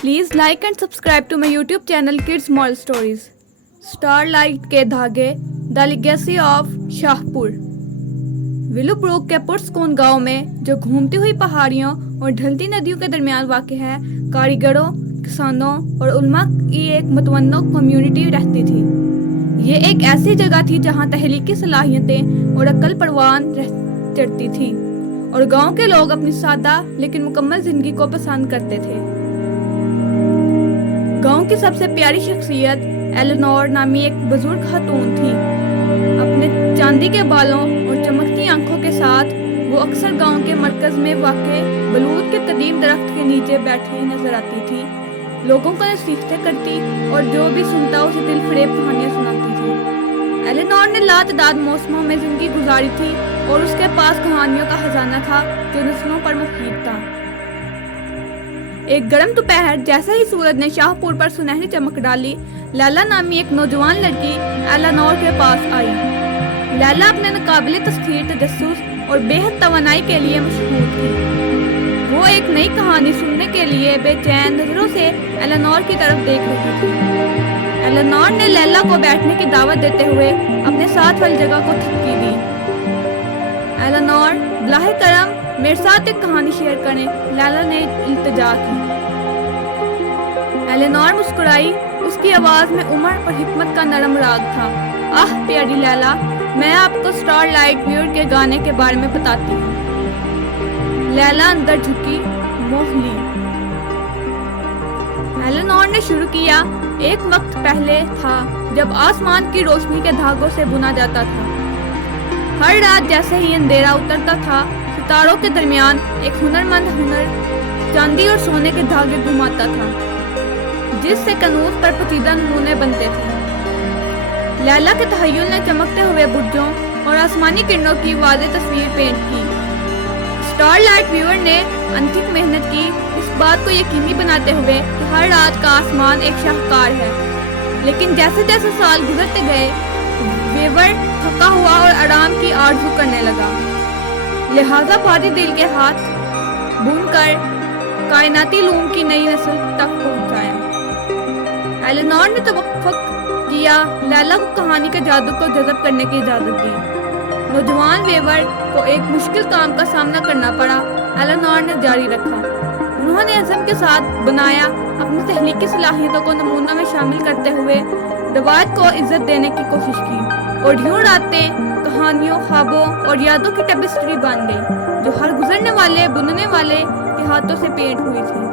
Please like and subscribe to my YouTube channel kids moral stories. Starlight के धागे, the legacy of Shahpur. Willowbrook के पुरस्कून गांव में, जो घूमती हुई पहाड़ियों और ढलती नदियों के दरमियान वाक़ है, कारीगरों, किसानों और उलमा की एक मतवन्नो कम्युनिटी रहती थी। ये एक ऐसी जगह थी जहाँ तहलीकी सलाहियतें और अक्ल परवान चढ़ती थी और गांव के लोग अपनी सादा लेकिन मुकम्मल जिंदगी को पसंद करते थे। गांव की सबसे प्यारी शख्सियत एलेनोर नामी एक बुजुर्ग खातून थी। अपने चांदी के बालों और चमकती आंखों के साथ वो अक्सर गांव के मरकज में वाक़े बलूत के कदीम दरख्त के नीचे बैठी नजर आती थी। लोगों को नसीहतें करती और जो भी सुनता उसे दिल फरेब कहानियां सुनाती थी। एलेनोर ने लातदाद मौसमों में जिंदगी गुजारी थी और उसके पास कहानियों का खजाना था जो नस्लों पर मुफीद था। एक गर्म दोपहर जैसे ही सूरज ने शाहपुर पर सुनहरी चमक डाली, लैला नामी एक नौजवान लड़की एलेनोर के पास आई। लैला अपने नाकाबिले तस्खीर तजस्सुस और बेहद तवानाई के लिए मशहूर थी। वो एक नई कहानी सुनने के लिए बेचैन नजरों से एलेनोर की तरफ देख रही थी। एलेनोर ने लैला को बैठने की दावत देते हुए अपने साथ वाली जगह को थपकी दी। एलेनोर, बिलाहि करम मेरे साथ एक कहानी शेयर करें, लैला ने इल्तिजा की। एलेनोर मुस्कुराई। उसकी आवाज में उम्र और हिकमत का नरम राग था। आह प्यारी लैला, मैं आपको स्टारलाइट व्यूअर के गाने के बारे में बताती हूँ। लैला अंदर झुकी, मोह ली। एलेनोर ने शुरू किया। एक वक्त पहले था जब आसमान की रोशनी के धागों से बुना जाता था। हर रात जैसे ही अंधेरा उतरता था, सितारों के दरमियान एक हुनरमंद चांदी और सोने के धागे घुमाता था, जिससे कनूज पर पचीदा नमूने बनते थे। लैला के तहय्युल ने चमकते हुए बुर्जों और आसमानी किरणों की वाज़ेह तस्वीर पेंट की। स्टारलाइट व्यूअर ने अनथिक मेहनत की, इस बात को यकीनी बनाते हुए कि हर रात का आसमान एक शाहकार है। लेकिन जैसे जैसे साल गुजरते गए, व्यूअर थका हुआ और आराम की आरज़ू करने लगा। लिहाजा भारी दिल के हाथ बुनकर कायनाती लूम की नई नस्ल तक पहुंचाया। एलेनोर ने तवक्कुफ किया, लैला को कहानी के जादू को जज़ब करने की इजाज़त दी। नौजवान वेवर को एक मुश्किल काम का सामना करना पड़ा। एलेनोर ने जारी रखा। उन्होंने अज़म के साथ बनाया, अपनी तहलीकी सलाहियतों को नमूना में शामिल करते हुए रवायत को इज्जत देने की कोशिश की और ढूंढ रातें कहानियों, ख्वाबों और यादों की टेपेस्ट्री बन गई, जो हर गुजरने वाले बुनने वाले के हाथों से पेंट हुई थी।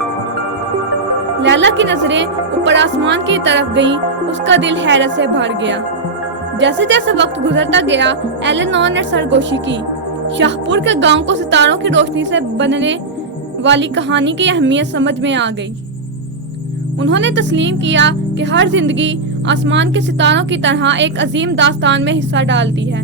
लैला की नजरें ऊपर आसमान की तरफ गईं, उसका दिल हैरत से भर गया। जैसे जैसे वक्त गुजरता गया, एलेनोर ने सरगोशी की। शाहपुर के गांव को सितारों की रोशनी से बनने वाली कहानी की अहमियत समझ में आ गई। उन्होंने तस्लीम किया कि हर जिंदगी आसमान के सितारों की तरह एक अजीम दास्तान में हिस्सा डालती है।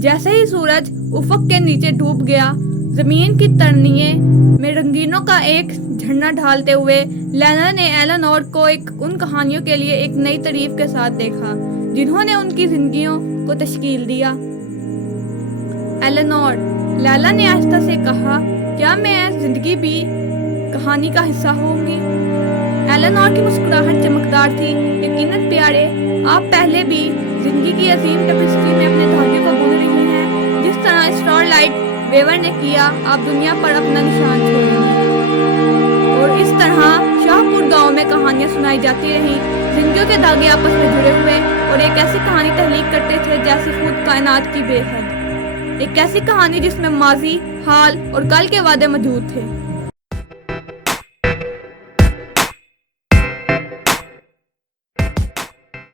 जैसे ही सूरज उफक के नीचे डूब गया, जमीन की तरनिये में रंगीनों का एक झरना ढालते हुए लैला ने एलेनोर को उन कहानियों के लिए एक नई तारीफ के साथ देखा, जिन्होंने उनकी जिंदगियों को तश्कील दिया। एलेनोर, लैला ने आहिस्ता से कहा, क्या मैं जिंदगी भी कहानी का हिस्सा होंगी? एलेनोर की मुस्कुराहट चमकदार थी। यकीनन प्यारे, आप पहले भी जिंदगी की अजीम टेपेस्ट्री में अपने धागे को बुन रही हैं। जिस तरह स्टारलाइट वेवर ने किया, आप दुनिया पर अपना निशान छोड़ेंगी। और इस तरह शाहपुर गांव में कहानियां सुनाई जाती रहीं। जिंदगियों के धागे आपस में जुड़े हुए और एक ऐसी कहानी तहलीक करते थे जैसे खुद कायनात की बेहद। एक ऐसी कहानी जिसमें माजी, हाल और कल के वादे मौजूद थे।